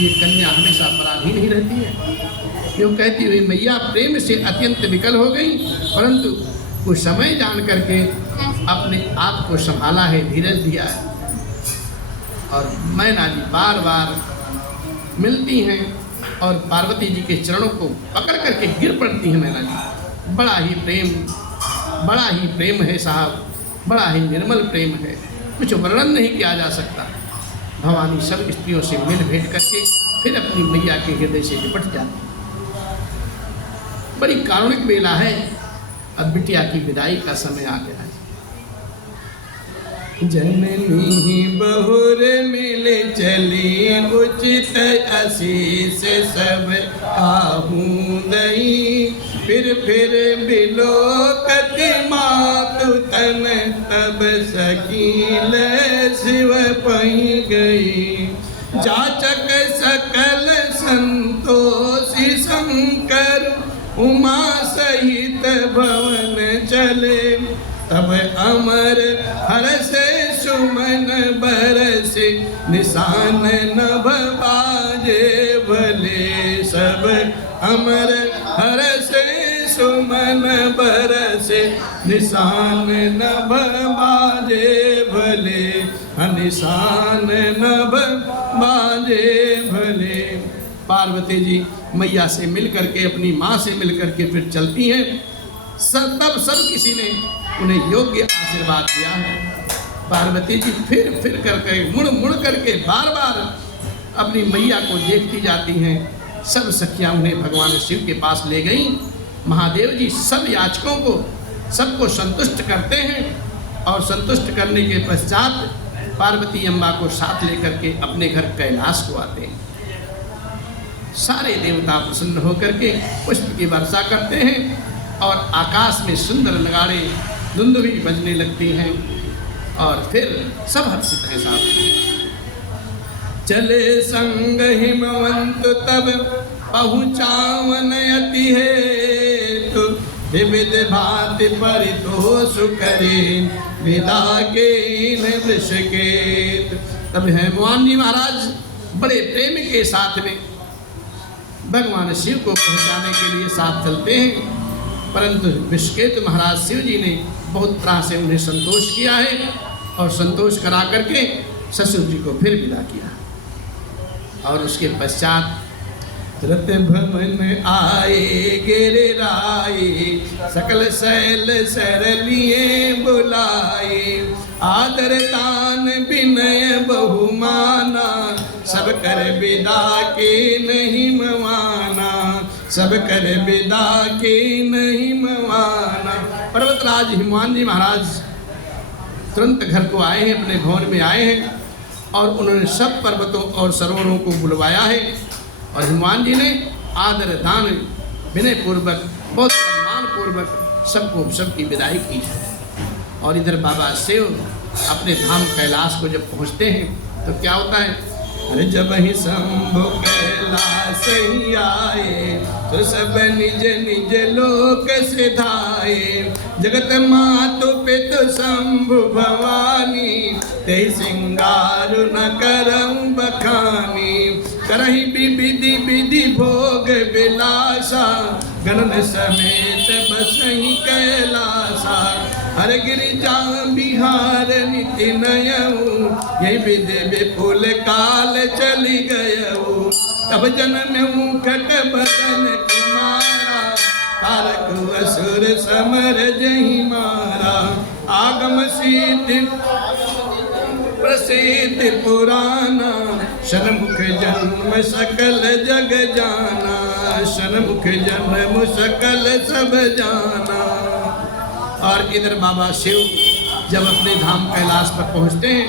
ये कन्या हमेशा पराधीन ही रहती है। क्यों कहती हुई मैया प्रेम से अत्यंत विकल हो गई, परंतु कुछ समय जान करके अपने आप को संभाला है, धीरज दिया है। और मैना जी बार बार मिलती हैं और पार्वती जी के चरणों को पकड़ करके गिर पड़ती हैं मैना जी। बड़ा ही प्रेम है साहब, बड़ा ही निर्मल प्रेम है, कुछ वर्णन नहीं किया जा सकता। भवानी सब स्त्रियों से मिल भेंट करके फिर अपनी मैया के हृदय से लिपट जाती। बड़ी कारुणिक बेला है। अब बिटिया की विदाई का समय आ गया है। जननी बहुर मिल चली उचित आशीष सब आहूँ दई, फिर बिलो कति मातु तन तब सकील शिव पही गई। जाचक सकल संतोषी शंकर उमा सहित भवन चले, तब अमर हर्ष सुमन बरसे निशान नभ बाजे भले। सब अमर हर्ष सुमन बरसे निशान नभ बाजे भले, निशान नभ बाजे भले। पार्वती जी मैया से मिल करके, अपनी माँ से मिल करके फिर चलती हैं। तब सब किसी ने उन्हें योग्य आशीर्वाद दिया है। पार्वती जी फिर करके मुड़ करके बार बार अपनी मैया को देखती जाती हैं। सब सखियाँ उन्हें भगवान शिव के पास ले गईं। महादेव जी सब याचकों को सबको संतुष्ट करते हैं और संतुष्ट करने के पश्चात पार्वती अम्बा को साथ लेकर के अपने घर कैलाश को आते हैं। सारे देवता प्रसन्न होकर के पुष्प की वर्षा करते हैं और आकाश में सुंदर नगाड़े धुंधुवी बजने लगती हैं और फिर सब हर्षित हैं। साथ चले संग हिमवंत तब पहुँचावन अति हेतु, विविध भांति परितोष करे विदा के वृषकेत। तब हनुमान जी महाराज बड़े प्रेम के साथ में भगवान शिव को पहुंचाने के लिए साथ चलते हैं, परंतु वृषकेतु महाराज शिव जी ने बहुत तरह से उन्हें संतोष किया है और संतोष करा करके ससुर जी को फिर विदा किया। और उसके पश्चात रत भवन आए गिरिराए, सकल शैल सरलिए बुलाए, आदर तान विनय बहुमाना, सब कर विदा के नहीं मवाना, सब कर विदा के नहीं मवाना। पर्वतराज हनुमान जी महाराज तुरंत घर को आए हैं, अपने भवन में आए हैं और उन्होंने सब पर्वतों और सरोवरों को बुलवाया है और हनुमान जी ने आदर दान विनय पूर्वक बहुत सम्मान पूर्वक सबकी विदाई की है। और इधर बाबा शिव अपने धाम कैलाश को जब पहुँचते हैं तो क्या होता है, अरे जब ही शंभु कैलाश ही आए, तो सब निज निज लोक सिधाए, जगत मातु पितु शंभु भवानी, ते सिंगार न करऊं बखानी, करही विधि विधि भोग विलासा, गणन समेत बसही कैलासा, हर गिरिजा बिहार निति नयऊ, यही विधि विपुल काल चली गयऊ, तब जन्म खट बदन कुमारा, तारक असुर समर जही मारा, आगम सिद्ध प्रसिद्ध पुराना, शनमुख जन्म सकल जग जाना, शनमुख जन्म सकल सब जाना। और इधर बाबा शिव जब अपने धाम कैलाश पर पहुंचते हैं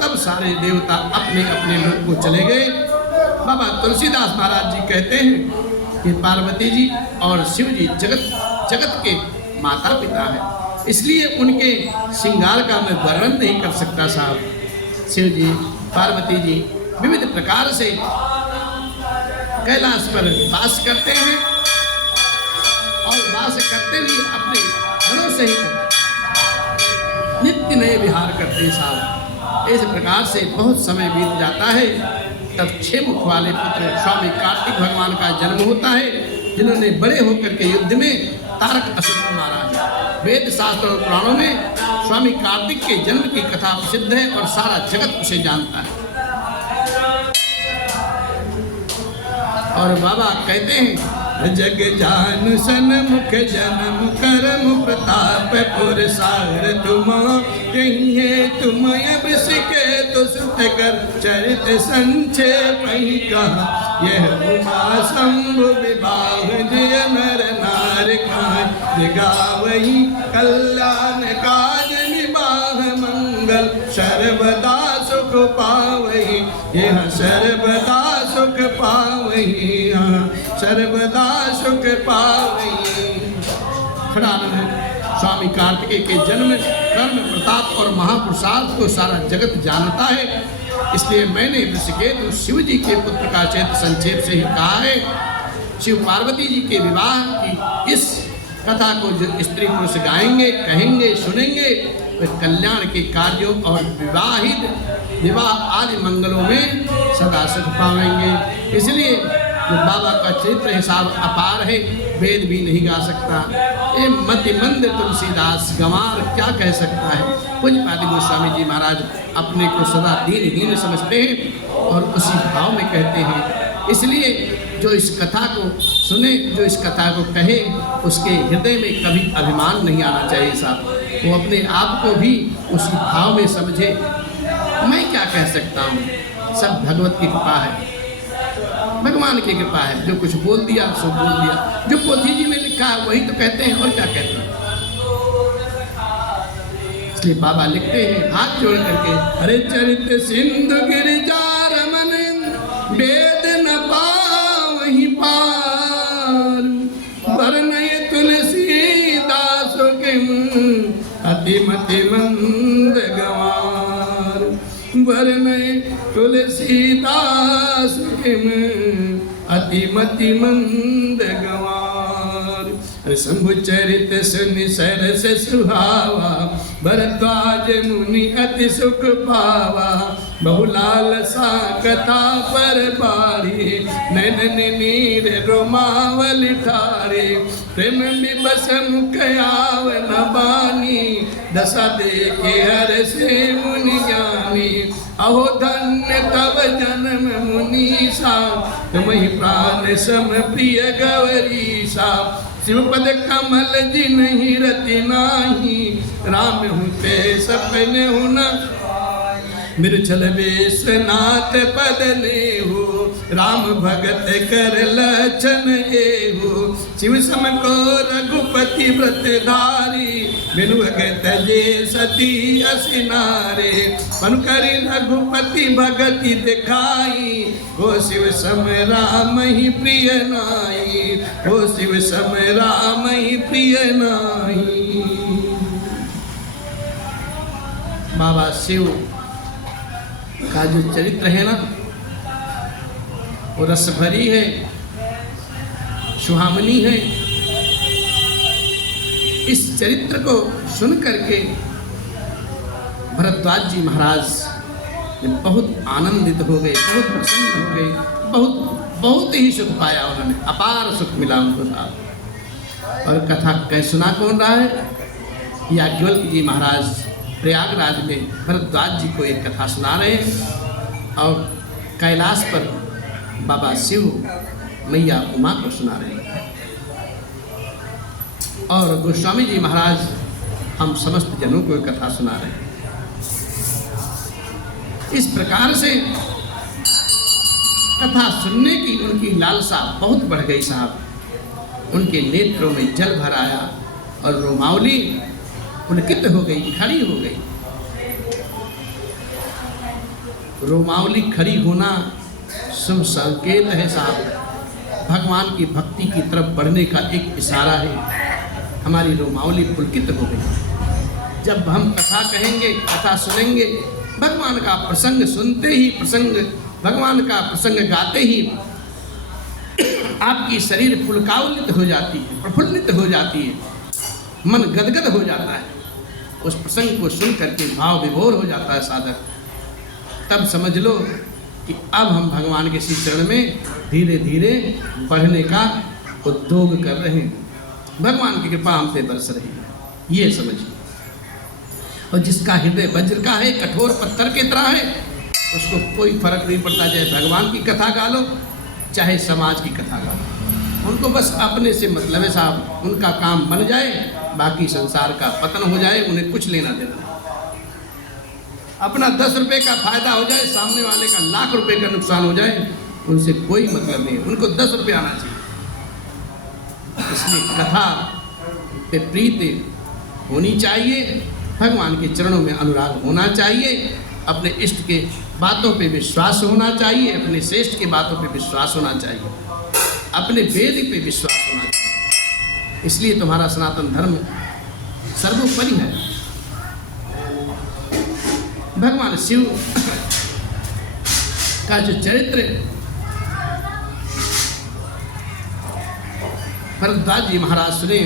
तब सारे देवता अपने अपने लोक को चले गए। बाबा तुलसीदास महाराज जी कहते हैं कि पार्वती जी और शिव जी जगत के माता पिता हैं, इसलिए उनके श्रृंगार का मैं वर्णन नहीं कर सकता साहब। शिव जी पार्वती जी विविध प्रकार से कैलाश पर वास करते हैं और वास करते भी अपने घरों से ही नित्य नए विहार करते साहब। इस प्रकार से बहुत समय बीत जाता है। तब 6 मुख वाले पुत्र स्वामी कार्तिक भगवान का जन्म होता है, जिन्होंने बड़े होकर के युद्ध में तारक असुर को मारा है। वेद शास्त्र और पुराणों में स्वामी कार्तिक के जन्म की कथा प्रसिद्ध है और सारा जगत उसे जानता है। और बाबा कहते हैं जग जान सन्मुख जन्म करम प्रताप पुरसार तुम कहिए तुम अब सिके तो सुत कर चरित संक्षेप ही कहा यह उमा शंभु विवाह जय नर नार काज गावही कल्याण काज निबाह मंगल सर्वदा सुख पावही यह सर्वदा सुख पावही सर्वदा सुख पावही। स्वामी कार्तिकेय के जन्म कर्म प्रताप और महापुरुषार्थ को सारा जगत जानता है, इसलिए मैंने ऋषिकेतु शिव जी के पुत्र का चरित्र संक्षेप से ही कहा है। शिव पार्वती जी के विवाह की इस कथा को जो स्त्री पुरुष गाएंगे, कहेंगे, सुनेंगे, वे कल्याण के कार्यों और विवाह आदि मंगलों में सदा सुख पाएंगे। इसलिए जो बाबा का चरित्र हिसाब अपार है, वेद भी नहीं गा सकता। ये मतिमंद तुलसीदास गंवार क्या कह सकता है। पूज्यपाद गोस्वामी जी महाराज अपने को सदा दीनहीन समझते हैं और उसी भाव में कहते हैं। इसलिए जो इस कथा को सुने, जो इस कथा को कहे, उसके हृदय में कभी अभिमान नहीं आना चाहिए साहब। वो अपने आप को भी उसी भाव में समझे। मैं क्या कह सकता हूँ, सब भगवत की कृपा है, भगवान की कृपा है। जो कुछ बोल दिया सो बोल दिया, जो पोथी जी में लिखा है वही तो कहते हैं, और क्या कहते हैं। इसलिए बाबा लिखते हैं हाथ जोड़ करके, हरे चरित सिंधु गिरिजा रमन वेद न पावहि पार वर्णय तुलसीदास किम अतिमति मंद गंवार वर्णय तुलसीदास किम अतिमति मंद गंवार। शंभु चरित सुनि सरस सुहावा भरद्वाज मुनि अति सुख पावा बहुलाल सा कथा पर बारी नैन नीर रोमावल ठारे प्रेम विबस मुख आवन बानी दशा देखे हर से मुनि ज्ञानी अहो धन्य तव जन्म मुनीसा तुम्हि प्राण सम प्रिय गौरीसा शिवपद कमल जी नहीं रति नाही राम हुते सपने हुना मिर्छल विश्वनाथ पद लेहु राम भगत कर लक्षण एहु शिव सम को रघुपति व्रत धारी बिनु भगत जे सती असिनारे पन करी रघुपति भगति दिखाई हो शिव सम राम ही प्रिय नाई हो शिव सम राम ही प्रिय नाई। बाबा शिव का जो चरित्र है ना, वो रस भरी है, सुहावनी है। इस चरित्र को सुन करके भरद्वाज जी महाराज बहुत आनंदित हो गए, बहुत प्रसन्न हो गए, बहुत ही सुख पाया उन्होंने, अपार सुख मिला उनको साहब। और कथा कह सुना कौन रहा है? याज्ञवल्क्य जी महाराज प्रयागराज में भरद्वाज जी को एक कथा सुना रहे हैं और कैलाश पर बाबा शिव मैया उमा को सुना रहे हैं। और गोस्वामी जी महाराज हम समस्त जनों को कथा सुना रहे हैं। इस प्रकार से कथा सुनने की उनकी लालसा बहुत बढ़ गई साहब। उनके नेत्रों में जल भर आया और रोमावली पुलकित हो गई, खड़ी हो गई। रोमावली खड़ी होना शुभ संकेत है साहब, भगवान की भक्ति की तरफ बढ़ने का एक इशारा है। हमारी रोमावली पुलकित हो गई। जब हम कथा कहेंगे, कथा सुनेंगे, भगवान का प्रसंग सुनते ही, भगवान का प्रसंग गाते ही आपकी शरीर पुलकावलित हो जाती है, प्रफुल्लित हो जाती है, मन गदगद हो जाता है। उस प्रसंग को सुन करके भाव विभोर हो जाता है साधक। तब समझ लो कि अब हम भगवान के श्री चरण में धीरे धीरे बढ़ने का उद्योग कर रहे हैं। भगवान की कृपा हम पे बरस रही है, ये समझिए। और जिसका हृदय वज्र का है, कठोर पत्थर की तरह है, उसको कोई फर्क नहीं पड़ता, चाहे भगवान की कथा गा लो, चाहे समाज की कथा गा लो। उनको बस अपने से मतलब है साहब, उनका काम बन जाए, बाकी संसार का पतन हो जाए, उन्हें कुछ लेना देना नहीं। अपना 10 रुपए का फायदा हो जाए, सामने वाले का लाख रुपए का नुकसान हो जाए, उनसे कोई मतलब नहीं, उनको 10 रुपये आना चाहिए। इसलिए कथा पे प्रीति होनी चाहिए, भगवान के चरणों में अनुराग होना चाहिए, अपने इष्ट के बातों पे विश्वास होना चाहिए, अपने श्रेष्ठ के बातों पे विश्वास होना चाहिए, अपने वेद पे विश्वास होना चाहिए। इसलिए तुम्हारा सनातन धर्म सर्वोपरि है। भगवान शिव का जो चरित्र भरद्वाज जी महाराज सुने,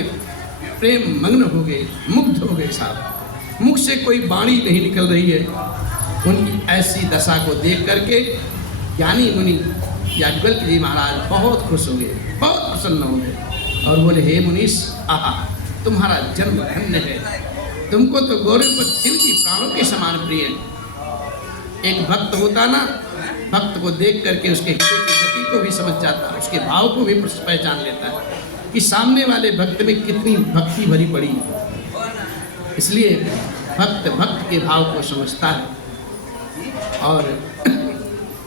प्रेम मग्न हो गए, मुग्ध हो गए साहब। मुख से कोई वाणी नहीं निकल रही है। उनकी ऐसी दशा को देख करके ज्ञानी मुनि याज्ञवल्क्य जी महाराज बहुत खुश हो गए, बहुत प्रसन्न हो गए और बोले, हे मुनीश, आहा, तुम्हारा जन्म धन्य है। तुमको तो गौरवपत शिव जी प्राणों के समान प्रिय। एक भक्त होता ना, भक्त को देख करके उसके हृदय की गति को भी समझ जाता है, उसके भाव को भी पहचान लेता है कि सामने वाले भक्त में कितनी भक्ति भरी पड़ी है। इसलिए भक्त भक्त के भाव को समझता है। और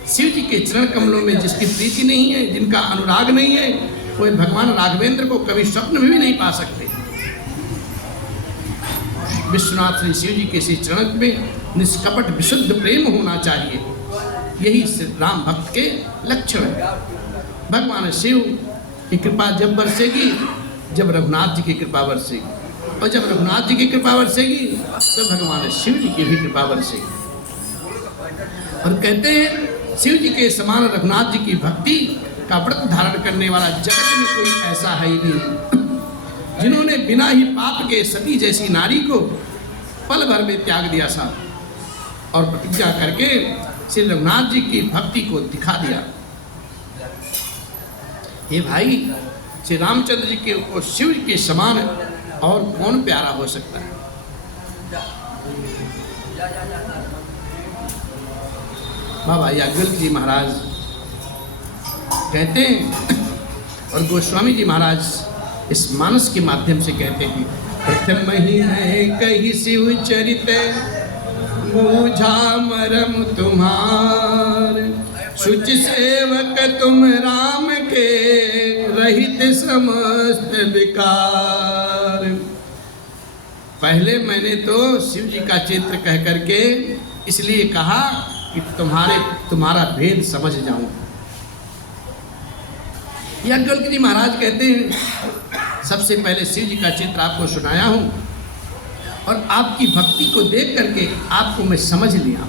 शिव जी के चरण कमलों में जिसकी प्रीति नहीं है, जिनका अनुराग नहीं है, कोई भगवान राघवेंद्र को कभी स्वप्न में भी नहीं पा सकते। विश्वनाथ श्री शिव जी के श्री चरण में निष्कपट विशुद्ध प्रेम होना चाहिए। यही श्री राम भक्त के लक्षण है। भगवान शिव की कृपा जब बरसेगी, जब रघुनाथ जी की कृपा बरसेगी, और जब रघुनाथ जी की कृपा बरसेगी तो भगवान शिव जी की भी कृपा बरसेगी। और कहते हैं शिव जी के समान रघुनाथ जी की भक्ति का व्रत धारण करने वाला जगत में कोई ऐसा है ही नहीं, जिन्होंने बिना ही पाप के सती जैसी नारी को पल भर में त्याग दिया सा और प्रतिज्ञा करके श्री रघुनाथ जी की भक्ति को दिखा दिया। ये भाई, श्री रामचंद्र जी के को शिव जी के समान और कौन प्यारा हो सकता है। बाबा याज्ञवल्क्य जी महाराज कहते हैं, और गोस्वामी जी महाराज इस मानस के माध्यम से कहते हैं, प्रथम ही है कही शिव चरित, बूझा मरम तुम्हार, शुच सेवक तुम राम के, रहित समस्त विकार। पहले मैंने तो शिव जी का चित्र कह करके इसलिए कहा कि तुम्हारा भेद समझ जाऊं। याज्ञवल्क्य जी महाराज कहते हैं, सबसे पहले शिव जी का चित्र आपको सुनाया हूं और आपकी भक्ति को देख करके आपको मैं समझ लिया।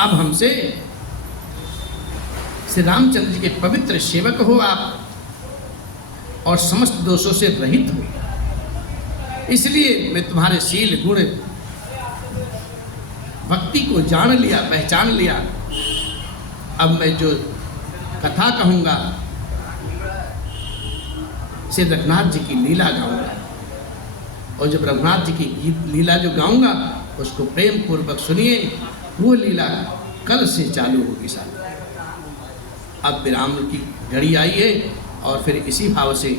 अब हमसे श्री रामचंद्र जी के पवित्र सेवक हो आप और समस्त दोषों से रहित हो, इसलिए मैं तुम्हारे शील गुण भक्ति को जान लिया, पहचान लिया। अब मैं जो कथा कहूँगा श्री रघुनाथ जी की लीला गाऊंगा, और जब रघुनाथ जी की गीत लीला जो गाऊंगा उसको प्रेम पूर्वक सुनिए। वो लीला कल से चालू होगी साहब। अब विराम की घड़ी आई है और फिर इसी भाव से,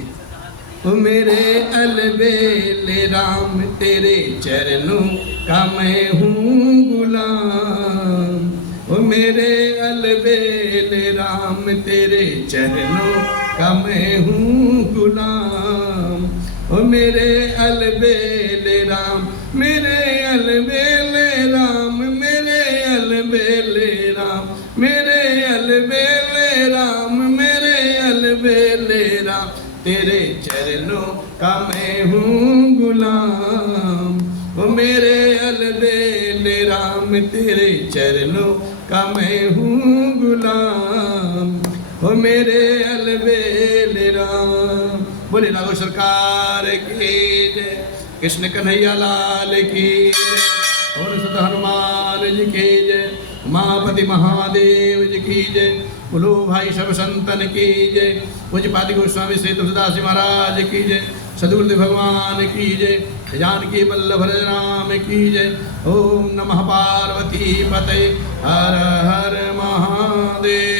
ओ मेरे अलबेले राम तेरे चरणों का मैं हूँ गुलाम, ओ मेरे अलबेले राम तेरे चरणों का मैं हूँ गुलाम, ओ मेरे अलबेले राम, मेरे अलबेले राम, मेरे अलबेले राम, मेरे अलबेले राम, मेरे अलबेले राम, तेरे चरणों का मैं हूँ गुलाम, ओ मेरे अलबेले राम, तेरे चरणों का मैं हूँ गुलाम, ओ मेरे अलबेले राम। बोले राघव सरकार की जय, कृष्ण कन्हैया लाल की जय, और सुत हनुमान जी की जय, उमापति महादेव जी की जय, बोलो भाई सब संतन की जय, पूज्यपाद गोस्वामी श्री तुलसीदास जी महाराज की जय, सद्गुरुदेव भगवान की जय, जानकी वल्लभ राम की जय। ओम नमः पार्वती पते, हर हर महादेव।